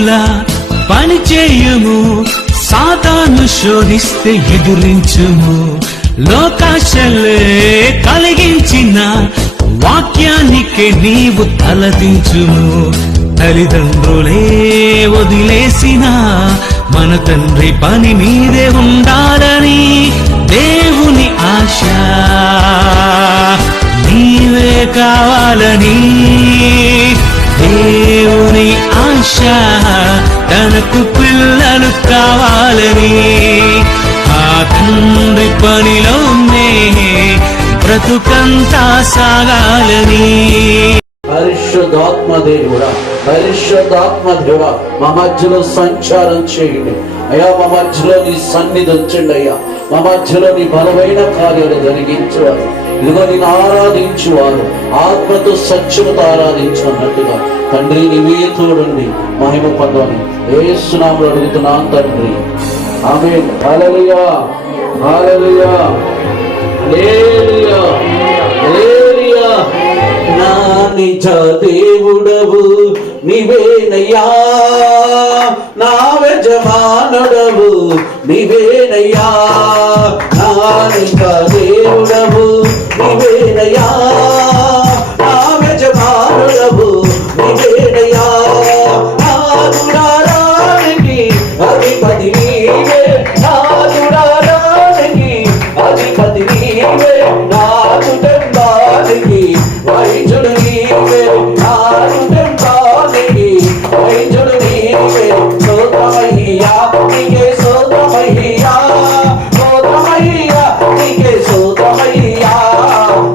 దేవునిలా పని చేయుము, సాతాను శోధిస్తే ఎదురించుము. లోకాశలే కలిగించిన వాక్యానికే నీవు తలదించుము. తల్లిదండ్రులే వదిలేసిన మన తండ్రి పని మీదే ఉండాలని దేవుని ఆశ. నీవే కావాలని దేవుని ఆశ, తనకు పిల్లలు కావాలని ఆ తండ్రి పనిలోనే బ్రతుకంతా సాగాలని. పరిశుద్ధాత్మ దేవుడా, పరిశుద్ధాత్మ దేవుడా, మా మధ్యలో సంచారం చేయండి అయ్యా. మా మధ్యలో నీ సన్నిధి ఉంచండి అయ్యా. మా మధ్యలో నీ బలమైన కార్యాలు జరిగించేవారు, ఇదిగో నేను ఆరాధించేవారు, ఆత్మతో సత్యముతో ఆరాధించుకున్నట్టుగా తండ్రి నీవే తోడండి, మహిమ పొందాలి. యేసు నామములో అడుగుతున్నాను తండ్రి, ఆమేన్. హల్లెలూయా, హల్లెలూయా, హల్లెలూయా, హల్లెలూయా. నా నిజ దేవుడవు నీవేనయ్యా, నా యజమానుడవు నీవేనయ్యా. నా నిజ దేవుడవు నీవేనయ్యా, నా యజమానుడవు నీవేనయ్యా. నా గుడారానికి అధిపతి నీవే, నా గుడారానికి అధిపతి నీవే. నా కుటుంబానికి వైద్యుడు నీవే, నా కుటుంబానికి వైద్యుడు నీవే. స్తోత్రమయ్యా నీకే, స్తోత్రమయ్యా, స్తోత్రమయ్యా నీకే, స్తోత్రమయ్యా,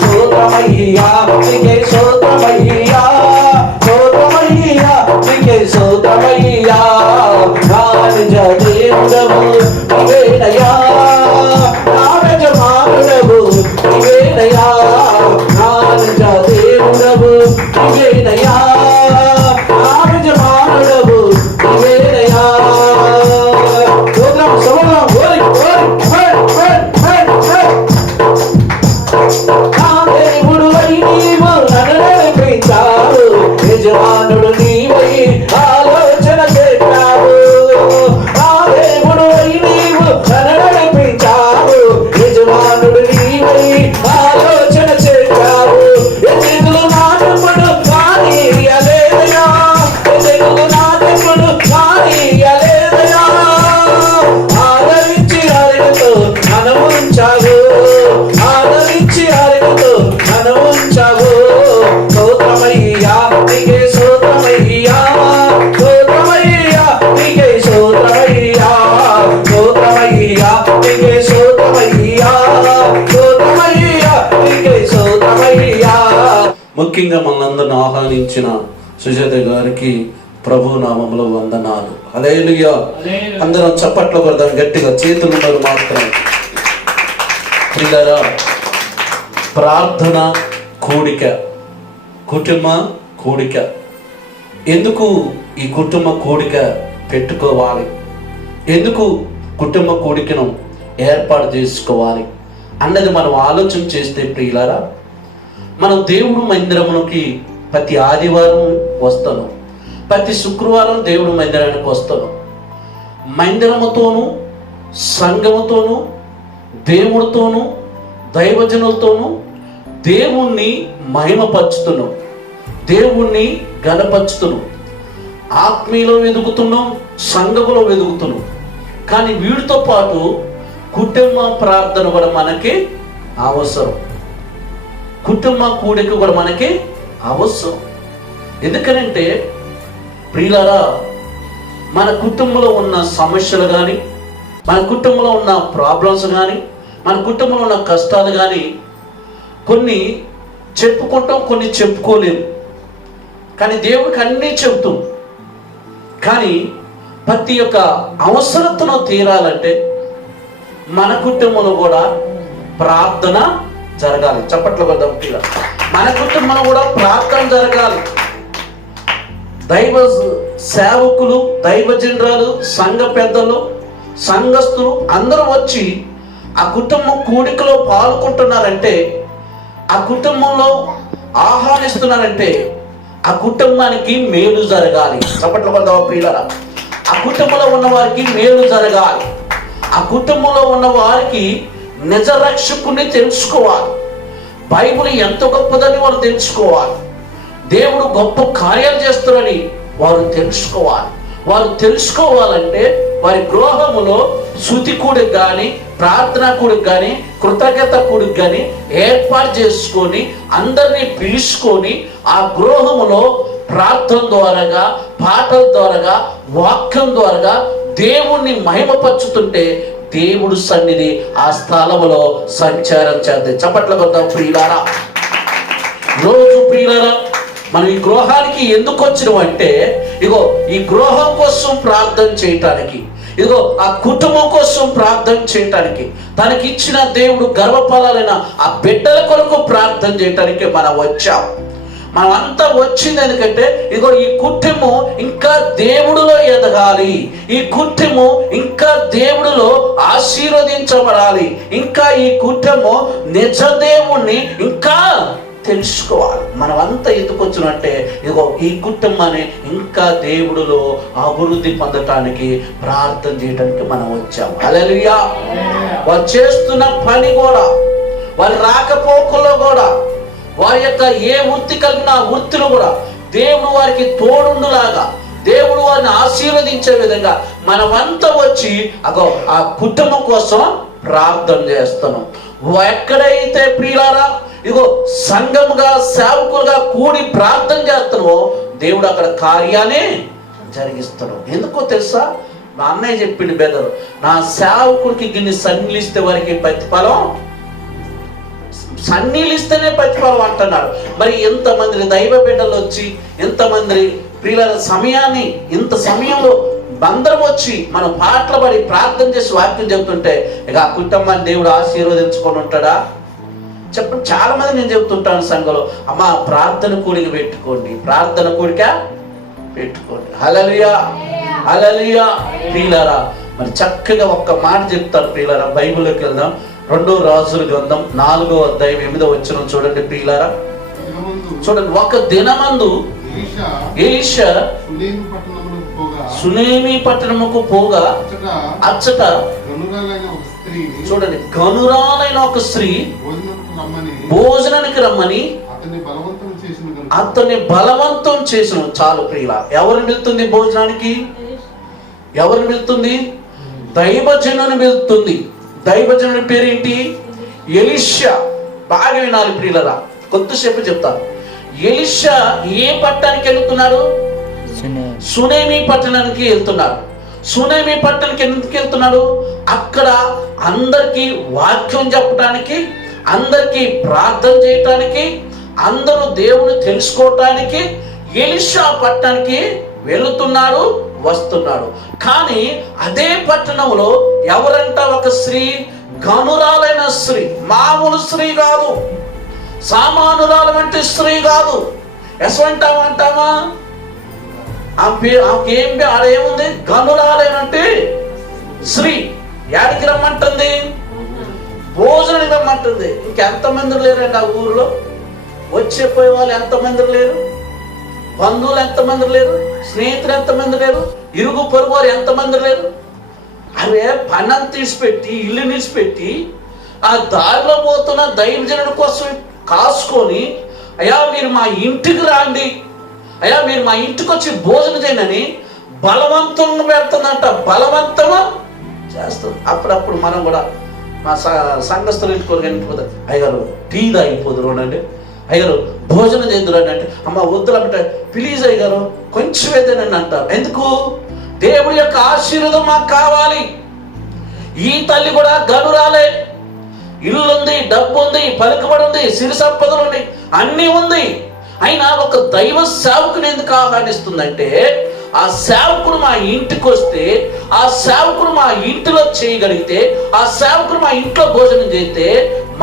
స్తోత్రమయ్యా నీకే, స్తోత్రమయ్యా, స్తోత్రమయ్యా నీకే, స్తోత్రమయ్యా. నా నిజ దేవుడవు నీవేనయ్యా, నా యజమానుడవు నీవేనయ్యా. నా నిజ దేవుడవు నీవేనయ్యా, నా యజమానుడవు నీవేనయ్యా. స్తోత్రం, స్తోత్రం, ఓరి ఓరి నా దేవుడు అయి నీవు నన్ను నడిపించావు, యజమానుడు నీవై ఆలోచన చేశావు. నా దేవుడు అయి నీవు నన్ను నడిపించావు, యజమానుడు నీవై ఆలోచన చేశావు. ఎదుగు నాటప్పుడు కానీ అలేదయా, ఎదుగు నాటప్పుడు కానీ అలేదయా. ఆదరించి అరుగుతో మనం ఉంచావు, ఆదరించి అరుగుతో మనం ఉంచావు. స్తోత్రమయ్యా నీకే, స్తోత్రమయ్యా, స్తోత్రమయ్యా నీకే, స్తోత్రమయ్యా, స్తోత్రమయ్యా నీకే, స్తోత్రమయ్యా, స్తోత్రమయ్యా నీకే, స్తోత్రమయ్యా. ముఖ్యంగా మనందరిని ఆహ్వానించిన సుజాత గారికి ప్రభు నామములో వందనాలు. హల్లెలూయా. అందరం చప్పట్లు కొడదాం గట్టిగా, చేతులున్నారు మాత్రం. ప్రియులారా, ప్రార్థన కూడిక, కుటుంబ కూడిక. ఎందుకు ఈ కుటుంబ కూడిక పెట్టుకోవాలి, ఎందుకు కుటుంబ కూడికను ఏర్పాటు చేసుకోవాలి అన్నది మనం ఆలోచన చేస్తే ప్రియులారా, మనం దేవుడు మందిరంలోకి ప్రతి ఆదివారం వస్తాను, ప్రతి శుక్రవారం దేవుడు మందిరానికి వస్తాను. మందిరముతోనూ సంఘముతోనూ దేవుడితోనూ దైవజనులతోనూ దేవుణ్ణి మహిమపరుచుతున్నాం, దేవుణ్ణి గణపరుచుతున్నాం, ఆత్మీయలో వెతుకుతున్నాం, సంఘములో వెతుకుతున్నాం. కానీ వీటితో పాటు కుటుంబ ప్రార్థన కూడా మనకి అవసరం, కుటుంబ కూడిక కూడా మనకి అవసరం. ఎందుకనంటే ప్రియులారా, మన కుటుంబంలో ఉన్న సమస్యలు కానీ, మన కుటుంబంలో ఉన్న ప్రాబ్లమ్స్ కానీ, మన కుటుంబంలో ఉన్న కష్టాలు కానీ కొన్ని చెప్పుకుంటాం, కొన్ని చెప్పుకోలేము. కానీ దేవుడికి అన్నీ చెబుతాం. కానీ ప్రతి ఒక్క అవసరతను తీరాలంటే మన కుటుంబంలో కూడా ప్రార్థన జరగాలి. చప్పట్లు కొద్దాం. మన కుటుంబంలో కూడా ప్రార్థన జరగాలి. దైవ సేవకులు, దైవజనరాలు, సంఘ పెద్దలు, సంఘస్థులు అందరూ వచ్చి ఆ కుటుంబం కూడికలో పాల్గొంటున్నారంటే, ఆ కుటుంబంలో ఆహ్వానిస్తున్నారంటే ఆ కుటుంబానికి మేలు జరగాలి. చప్పట్లు కొడదామా ప్రియులారా? ఆ కుటుంబంలో ఉన్న వారికి మేలు జరగాలి. ఆ కుటుంబంలో ఉన్న వారికి నిజ రక్షకుని తెలుసుకోవాలి. బైబిల్ ఎంత గొప్పదని వారు తెలుసుకోవాలి. దేవుడు గొప్ప కార్యాలు చేస్తారని వారు తెలుసుకోవాలి. వారు తెలుసుకోవాలంటే వారి గృహములో శృతి కూడికి కానీ, ప్రార్థన కూడికి కానీ, కృతజ్ఞత కూడికి కానీ ఏర్పాటు చేసుకొని అందరినీ పిలుచుకొని ఆ గృహములో ప్రార్థన ద్వారాగా, పాటల ద్వారాగా, వాక్యం ద్వారాగా దేవుణ్ణి మహిమపరుచుతుంటే దేవుడు సన్నిధి ఆ స్థలములో సంచారం చేద్దాం. చప్పట్ల కొద్దాం ప్రియులారా. రోజు ప్రియులారా, మనం ఈ గృహానికి ఎందుకు వచ్చినాం అంటే, ఇగో ఈ గృహం కోసం ప్రార్థన చేయటానికి, ఇదిగో ఆ కుటుంబం కోసం ప్రార్థన చేయటానికి, తనకి ఇచ్చిన దేవుడు గర్భఫలాలైన ఆ బిడ్డల కొరకు ప్రార్థన చేయటానికి మనం వచ్చాం. మనం అంతా వచ్చింది ఎందుకంటే, ఇదిగో ఈ కుటుంబం ఇంకా దేవుడిలో ఎదగాలి, ఈ కుటుంబం ఇంకా దేవుడిలో ఆశీర్వదించబడాలి, ఇంకా ఈ కుటుంబం నిజ దేవుణ్ణి ఇంకా తెలుసుకోవాలి. మనం అంతా ఎందుకు వచ్చినంటే, ఇదిగో ఈ కుటుంబాన్ని ఇంకా దేవుడిలో అభివృద్ధి పొందటానికి, ప్రార్థన చేయడానికి మనం వచ్చాము. హల్లెలూయా. వారు చేస్తున్న పని కూడా, వారి రాకపోకల్లో కూడా, వారి యొక్క ఏ వృత్తి కలిగిన ఆ వృత్తిలో కూడా దేవుడు వారికి తోడుండులాగా, దేవుడు వారిని ఆశీర్వదించే విధంగా మనమంతా వచ్చి అగో ఆ కుటుంబం కోసం ప్రార్థన చేస్తున్నాం. ఎక్కడైతే ప్రియులారా ఇగో సంఘముగా, సేవకులుగా కూడి ప్రార్థన చేస్తున్నామో దేవుడు అక్కడ కార్యాన్ని జరిగిస్తాడు. ఎందుకో తెలుసా? మా అన్నయ్య చెప్పిండు బెదరు, నా సేవకుడికి గిన్ని సన్నీలిస్తే వారికి ప్రతిఫలం, సన్నీలిస్తేనే ప్రతిఫలం అంటున్నాడు. మరి ఎంతమంది దైవ బిడ్డలు వచ్చి, ఎంతమంది ప్రియుల సమయాన్ని, ఇంత సమయంలో అందరం వచ్చి మనం పాటలు పడి ప్రార్థన చేసి వాక్యం చెప్తుంటే ఇక ఆ కుటుంబాన్ని దేవుడు ఆశీర్వదించుకొని ఉంటాడా? చెప్పండి. చాలా మంది నేను చెప్తుంటాను సంఘంలో, అమ్మ ప్రార్థన కూడిక పెట్టుకోండి, ప్రార్థన కూడిక పెట్టుకోండి. హల్లెలూయా, హల్లెలూయా. ప్రియులారా, మరి చక్కగా ఒక్క మాట చెప్తారు ప్రియులారా. బైబిల్లోకి వెళ్దాం. 2 రాజుల గ్రంథం 4వ అధ్యాయం 8వ వచనం చూడండి ప్రియులారా. చూడండి, ఒక దినమందు ఎలీషా సునేమి పట్టణముకు పోగా అచ్చట చూడండి గనురాలైన ఒక స్త్రీ భోజనానికి రమ్మని అతన్ని బలవంతం చేసిన. చాలు ప్రియులా, ఎవరిని వెళ్తుంది భోజనానికి? ఎవరిని వెళ్తుంది? దైవజనుని వెళ్తుంది. దైవజనుని పేరేంటి? ఎలీషా. బాగా వినాలి ప్రియులరా, కొద్దిసేపు చెప్తాను. ఎలీషా ఏ పట్టణానికి వెళ్తున్నాడు? సునేమి పట్టణానికి వెళ్తున్నాడు. సునేమి పట్టణానికి ఎందుకు వెళ్తున్నాడు? అక్కడ అందరికీ వాక్యం చెప్పడానికి, అందరికీ ప్రార్థన చేయటానికి, అందరూ దేవుని తెలుసుకోవటానికి ఎలీషా పట్టణానికి వెళుతున్నాడు, వస్తున్నాడు. కానీ అదే పట్టణంలో ఎవరంట? ఒక స్త్రీ, గనురాలైన స్త్రీ, మామూలు స్త్రీ కాదు, సామానురాలు వంటి స్త్రీ కాదు. ఎసంటావా? ఆడేముంది? గనురాలైనటువంటి స్త్రీ. యాడికి రమ్మంటుంది? భోజనానికి రమ్మంటుంది. ఇంకెంతమంది లేరండి ఆ ఊరిలో? వచ్చేపోయే వాళ్ళు ఎంతమంది లేరు? బంధువులు ఎంతమంది లేరు? స్నేహితులు ఎంతమంది లేరు? ఇరుగు పొరుగు వారు ఎంతమంది లేరు? అవే పన్నం తీసిపెట్టి, ఇల్లు నిలిచిపెట్టి ఆ దారిలో పోతున్న దైవజనుడి కోసం కాసుకొని, అయ్యా మీరు మా ఇంటికి రాండి, అయ్యా మీరు మా ఇంటికి వచ్చి భోజనం చేయనని బలవంతంగా పెడుతుందంట. బలవంతమా చేస్తుంది. అప్పుడప్పుడు మనం కూడా మా సంఘస్థులు ఇంటికి వెళ్ళిపోతారు, అయ్యారు టీ తాగిపోదురు అండి, అయ్యారు భోజనం చేద్దురండి అంటే, అమ్మ వద్దులంటే ప్లీజ్ అయ్యారు కొంచెం ఏదేనండి అంటారు. ఎందుకు? దేవుడి యొక్క ఆశీర్వాదం మాకు కావాలి. ఈ తల్లి కూడా గనురాలే, ఇల్లుంది, డబ్బు ఉంది, పలుకుబడి ఉంది, సిరి సంపదలు ఉంది, అన్నీ ఉంది. అయినా ఒక దైవ సేవకుని ఎందుకు ఆహ్వానిస్తుందంటే, ఆ సేవకుడు మా ఇంటికి వస్తే, ఆ సేవకుడు మా ఇంటిలో చేయగలిగితే, ఆ సేవకుడు మా ఇంట్లో భోజనం చేస్తే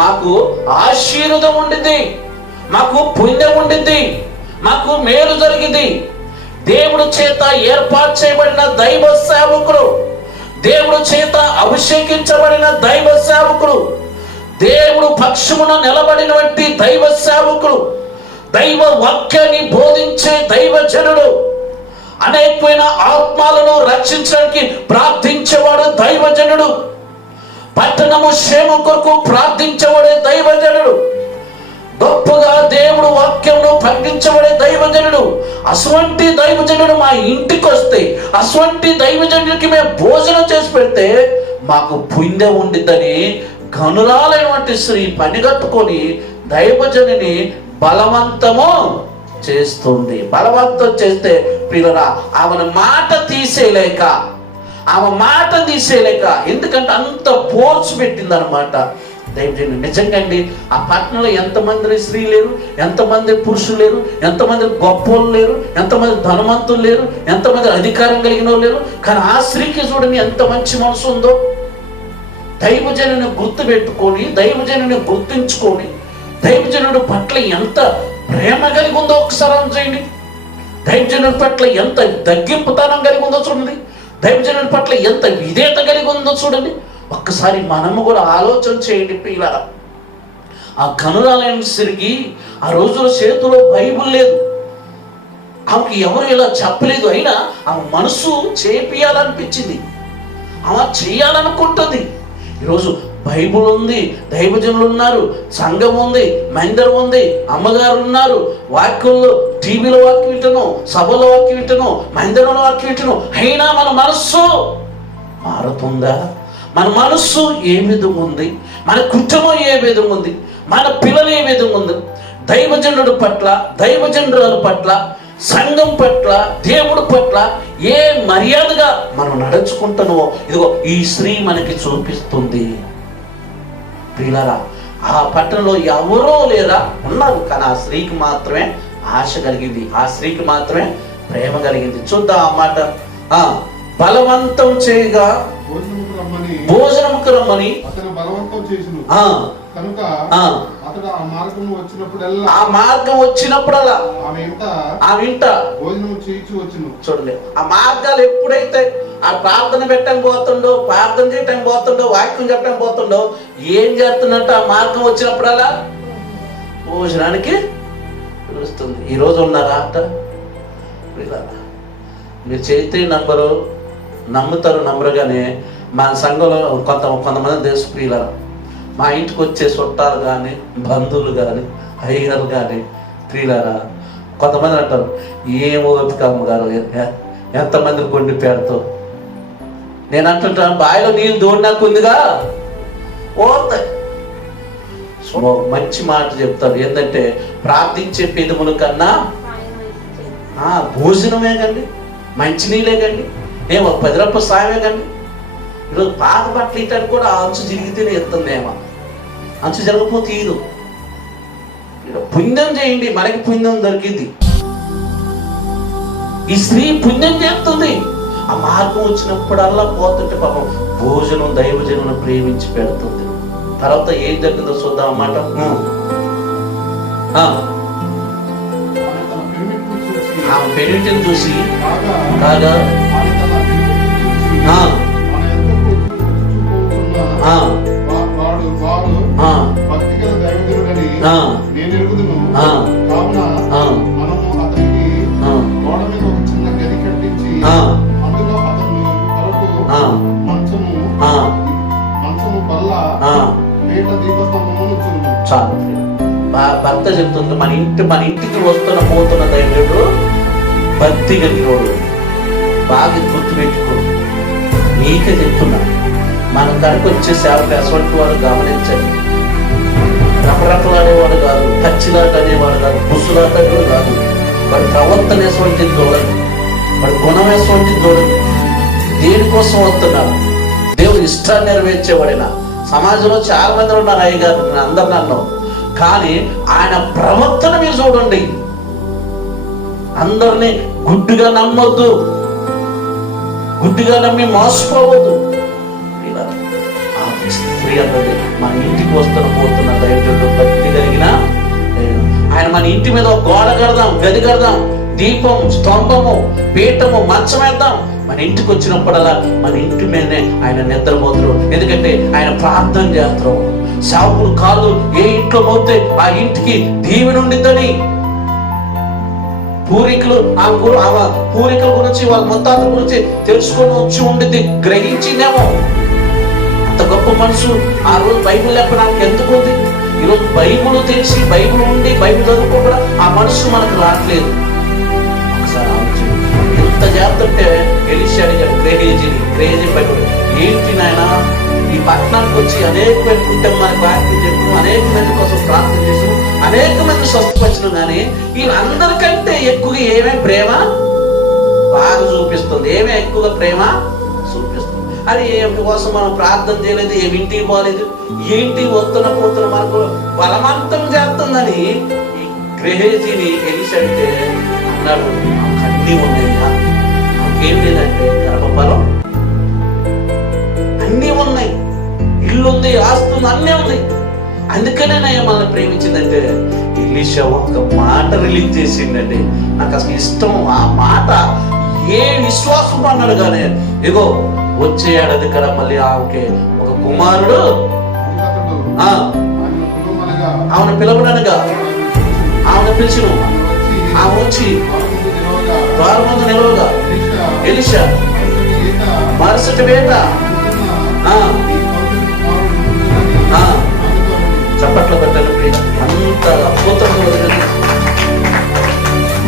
మాకు ఆశీర్వాదం ఉండింది, మాకు పుణ్యం ఉండింది, మాకు మేలు జరిగింది. దేవుడు చేత ఏర్పాటు చేయబడిన దైవ సేవకుడు, దేవుడు చేత అభిషేకించబడిన దైవ సేవకుడు, దేవుడు పక్షమున నిలబడినటువంటి దైవ సేవకుడు, దైవ వాక్యాన్ని బోధించే దైవజనుడు, అనేకమైన ఆత్మలను రక్షించడానికి ప్రార్థించేవాడు దైవజనుడు, పట్టణము క్షేమం కొరకు ప్రార్థించేవాడే దైవజనుడు, గొప్పగా దేవుడు వాక్యంలో ప్రకటించబడే దైవజనుడు. అటువంటి దైవజనుడు మా ఇంటికి వస్తే, అటువంటి దైవజనుడికి మేము భోజనం చేసి పెడితే మాకు పుణ్యం ఉండిద్దని గనురాలైనటువంటి స్త్రీ పనిగట్టుకొని దైవజనుని బలవంతము చేస్తుంది. బలవంతం చేస్తే ప్రియులారా, ఆమె మాట తీసేయలేక, ఎందుకంటే అంత ఫోర్స్ పెట్టింది అనమాట దైవజనుడు. నిజంగా అండి, ఆ పట్టణంలో ఎంతమంది స్త్రీ లేరు, ఎంతమంది పురుషులు లేరు, ఎంతమంది గొప్పలు లేరు, ఎంతమంది ధనవంతులు లేరు, ఎంతమంది అధికారం కలిగిన వాళ్ళు లేరు. కానీ ఆ స్త్రీకి చూడండి ఎంత మంచి మనసు ఉందో. దైవజనుని గుర్తు పెట్టుకొని, దైవజనుని గుర్తుంచుకొని, దైవజనుడు పట్ల ఎంత ప్రేమ కలిగి ఉందో ఒకసారి చేయండి. దైవజనుడి పట్ల ఎంత తగ్గింపుతనం కలిగి ఉందో చూడండి. దైవజనుడి పట్ల ఎంత విధేయత కలిగి ఉందో చూడండి. ఒక్కసారి మనము కూడా ఆలోచన చేయండి పిల్లల. ఆ కనురాలైన స్త్రీకి ఆ రోజుల చేతిలో బైబుల్ లేదు, ఆమెకి ఎవరు ఇలా చెప్పలేదు. అయినా ఆమె మనసు చేపియాలనిపించింది, ఆమె చేయాలనుకుంటుంది. ఈరోజు బైబుల్ ఉంది, దైవజనులు ఉన్నారు, సంఘం ఉంది, మందిరం ఉంది, అమ్మగారు ఉన్నారు, వాక్యంలో టీవీలో వాక్యం వింటను, సభలో వాక్యం వింటను, మందిరంలో వాక్యం వింటను. అయినా మన మనస్సు మారుతుందా? మన మనస్సు ఏ విధంగా ఉంది? మన కుటుంబం ఏ విధంగా ఉంది? మన పిల్లలు ఏ విధంగా ఉంది? దైవజనుడు పట్ల, దైవజనుల పట్ల, సంఘం పట్ల, దేవుడు పట్ల ఏ మర్యాదగా మనం నడుచుకుంటున్నామో ఇదిగో ఈ స్త్రీ మనకి చూపిస్తుంది. ప్రియులారా, ఆ పట్టణంలో ఎవరో లేరా? ఉన్నారు. కానీ ఆ స్త్రీకి మాత్రమే ఆశ కలిగింది, ఆ స్త్రీకి మాత్రమే ప్రేమ కలిగింది. చూద్దాం ఆ మాట. బలవంతం చేయగా భోజనముకు రమ్మని అతను బలవంతం చేసిను కనుక అతడు ఆ మార్గం వచ్చినప్పుడల్లా ఆమె ఇంట భోజనం చేయించి వచ్చును. చూడండి, ఆ మార్గాలు ఎప్పుడైతే ఆ ప్రార్థన పెట్టడానికి పోతుండో, ప్రార్థన చేయడానికి పోతుండో, వాక్యం చెప్పడానికి పోతుండో, ఏం చేస్తున్నట్టు ఆ మార్గం వచ్చినప్పుడల్లా భోజనానికి పిలుస్తుంది. ఈరోజు ఉన్నారా అంట? మీరు చేతి నంబరు నమ్ముతారు నమ్మరుగానే మా సంఘంలో కొంతమంది దేశప్రియులు మా ఇంటికి వచ్చే చుట్టాలు కానీ, బంధువులు కానీ, అయ్యగారు కానీ, ప్రియులారా, కొంతమంది అంటారు, ఏం ఓపిక అమ్మగారు, ఎంతమందిని కొండి పేరుతో. నేను అంటుంటాను, బావిలో నీళ్ళు దోడినాకు ఉందిగా పోతాయి. మంచి మాట చెప్తారు, ఏంటంటే ప్రార్థించే పెదముల కన్నా భోజనమే కండి, మంచినీళ్ళే కండి, ఏమో 10 రూపాయల సాయమే కండి. ఈరోజు పాత బట్టలు ఇటానికి కూడా అంచు జరిగితేనే ఎత్తుందేమో, అంచు జరగకపోతే తీరు. పుణ్యం చేయండి, మనకి పుణ్యం దొరికింది. ఈ స్త్రీ పుణ్యం చేస్తుంది. ఆ మార్గం వచ్చినప్పుడల్లా పోతుంటే పాపం భోజనం దైవజనులను ప్రేమించి పెడుతుంది. తర్వాత ఏం జరిగిందో చూద్దాం అన్నమాట. ఆమె పెరిగిటిని చూసి కాగా చాలు, భర్త చెప్తుంది, మన ఇంటికి పోతున్న దైవుడు భక్తి కలిగినోడు. బాగా గుర్తు పెట్టుకో, నీకే చెప్తున్నా. మన కనుక వచ్చే సేవకు అటువంటి వాడు గమనించండి. రకరకలాడేవాడు కాదు, ఖర్చులాట అనేవాడు కాదు, పుస్సులాట అనేవాడు కాదు. వాడి ప్రవర్తన వేసువంటిది చూడండి, వాడి గుణం వేసువంటిది చూడండి. దేనికోసం వస్తున్నాడు? దేవుడు ఇష్టాన్ని నెరవేర్చేవాడినా. సమాజంలో చాలా మంది ఉన్నారు అయ్యగారు, అందరు నన్ను, కానీ ఆయన ప్రవర్తన మీరు చూడండి. అందరినీ గుడ్డుగా నమ్మొద్దు, గుడ్డుగా నమ్మి మోసపోవద్దు. స్త్రీ అన్నది మన ఇంటికి పోతున్న దైవజనుడు భక్తి కలిగిన ఆయన. మన ఇంటి మీద ఒక గోడ కడదాం, గది కడదాం, దీపం, స్తంభము, పీఠము, మంచం వేద్దాం. మన ఇంటికి వచ్చినప్పుడల్లా మన ఇంటి మీదనే ఆయన నిద్రపోతురు. ఎందుకంటే ఆయన ప్రార్థన చేస్తారు. సేవకుడు కాళ్ళు ఏ ఇంట్లో పోతే ఆ ఇంటికి దీవెన ఉండిద్దని పూర్వీకులు ఆ పూర్వీకుల గురించి వాళ్ళ ముత్తాతల గురించి తెలుసుకొని వచ్చి ఉండింది, గ్రహించిందేమో. అంత గొప్ప మనసు ఆ రోజు బైబిల్ లేకపోవడానికి ఎందుకు ఉంది? ఈరోజు బైబిల్ తెలిసి బైబిల్ ఉండి బైబిల్ చదువుకోకుండా ఆ మనసు మనకు రావట్లేదు. ఒకసారి ఆలోచన. ఎంత చేస్తుంటే ఎలీషా అడిగాడు క్రేజీ బైబిల్ ఏంటి నాయన, ఈ పట్టణానికి వచ్చి అనేకమైన కుటుంబానికి వాక్యం చెప్పు, అనేక మంది కోసం ప్రార్థన చేసు, అనేక మంది స్వస్థపరచను, కానీ వీళ్ళందరికంటే ఎక్కువగా ఏమే ప్రేమ బాగా చూపిస్తుంది, ఏమే ఎక్కువగా ప్రేమ చూపిస్తుంది. అది ఏమి కోసం మనం ప్రార్థన చేయలేదు, ఏమి ఇంటికి పోలేదు, ఏంటి వస్తున్న పోతున్న మనకు బలవంతం చేస్తుందని ఈ గ్రహేజీని ఎలిసి అంటే అన్నాడు, అన్నీ ఉన్నాయా, ఏం లేదంటే గర్భఫలం అన్నీ ఉన్నాయి, ఇల్లు ఉంది, ఆస్తి ఉంది, అన్నీ ఉంది. అందుకనే మనల్ని ప్రేమించిందంటే ఎలీషా ఒక మాట రిలీజ్ చేసిందండి. నాకు అసలు ఇష్టం ఆ మాట. ఏ విశ్వాసం అన్నాడు కానీ, ఇగో వచ్చే ఏడాది కదా మళ్ళీ ఆమెకి ఒక కుమారుడు ఆమెను పిలవడనగా ఆమెను పిలిచిన ఆమె వచ్చి ద్వారం ముందు నిలవగా ఎలీషా మరుసటి వేట చప్పట్లు పెట్టాలి. అంత అద్భుతంగా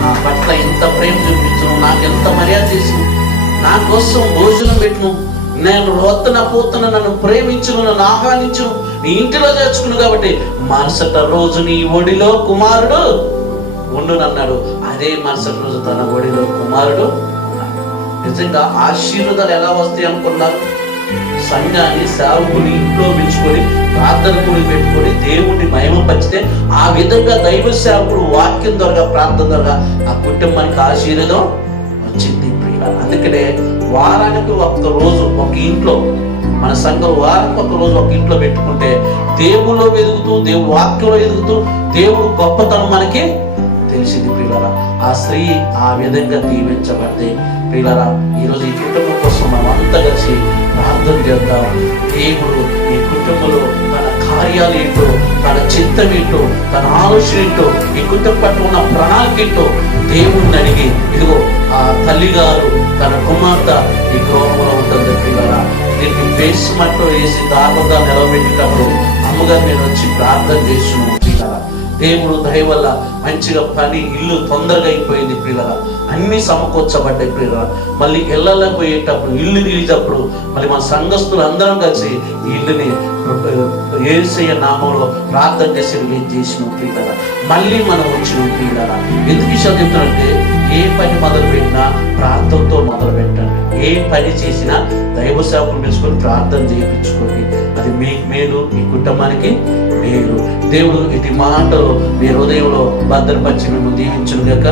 నా పట్ల ఎంత ప్రేమ చూపించను, నాకు ఎంత మర్యాద చేసి నా కోసం భోజనం పెట్టును, నేను వస్తున్న పోతున్న నన్ను ప్రేమించును, నన్ను ఆహ్వానించును, నీ ఇంటిలో చేర్చుకును, కాబట్టి మరుసటి రోజు నీ ఒడిలో కుమారుడు ఉండునన్నాడు. అదే మరుసటి రోజు తన ఒడిలో కుమారుడు ఉన్నాడు. నిజంగా ఆశీర్వాదాలు ఎలా వస్తాయి అనుకున్నారు? సంఘాన్ని సేవకుని ఇంట్లో పిలుచుకొని ప్రార్థన కూడి పెట్టుకొని దేవుణ్ణి మహిమపరిచితే ఆ విధంగా దైవ సేవకుడు వాక్యం ద్వారా ప్రార్థన ద్వారా ఆ కుటుంబానికి ఆశీర్వాదం వచ్చింది. అందుకనే వారానికి ఒక రోజు ఒక ఇంట్లో మన సంఘం వారానికి ఒక రోజు ఒక ఇంట్లో పెట్టుకుంటే దేవుల్లో ఎదుగుతూ దేవుడు వాక్యంలో ఎదుగుతూ దేవుడు గొప్పతనం మనకి తెలిసింది. ప్రియులారా, ఆ స్త్రీ ఆ విధంగా దీవించబడితే ప్రియులారా, ఈరోజు ఈ కుటుంబం కోసం మనం అంతా కలిసి ప్రార్థన చేద్దాం. దేవుడు ఈ కుటుంబంలో తన కార్యాలు ఏంటో, తన చిత్తం ఏంటో, తన ఆలోచన ఏంటో, ఈ కుటుంబం పట్ల ఉన్న ప్రణాళిక ఏంటో దేవుడిని అడిగి, ఇదిగో ఆ తల్లి గారు తన కుమార్తె ఈ గృహంలో ఉంటుంది ప్రియులారా, దీనికి బేస్మెంట్ వేసి దారుణంగా నిలబెట్టేటప్పుడు అమ్మగారు నేను వచ్చి ప్రార్థన చేస్తున్నాను ప్రియులారా. దేవుడు దయ వల్ల మంచిగా పని ఇల్లు తొందరగా అయిపోయింది ప్రియులారా, అన్ని సమకూర్చబడ్డాయి ప్రియులారా. మళ్ళీ ఇళ్ళలో పోయేటప్పుడు ఇల్లు రిలీజప్పుడు మళ్ళీ మన సంఘస్థులు అందరం కలిసి ఈ ఇల్లుని యేసయ్య నామంలో ప్రార్థన చేసి రిలీజ్ చేసిన ప్రియులారా. మళ్ళీ మనం వచ్చిన ప్రియులారా. ఎందుకు చెప్తానంటే ఏ పని మొదలు పెట్టినా ప్రార్థనతో మొదలు పెట్టండి. ఏ పని చేసినా దైవ సేవకులు పిలుచుకొని ప్రార్థన చేయించుకోండి. అది మీకు మేలు, మీ కుటుంబానికి మేలు. దేవుడు ఇటు మాటలు మీ హృదయంలో భద్రపరిచి మేము దీవించును గాక.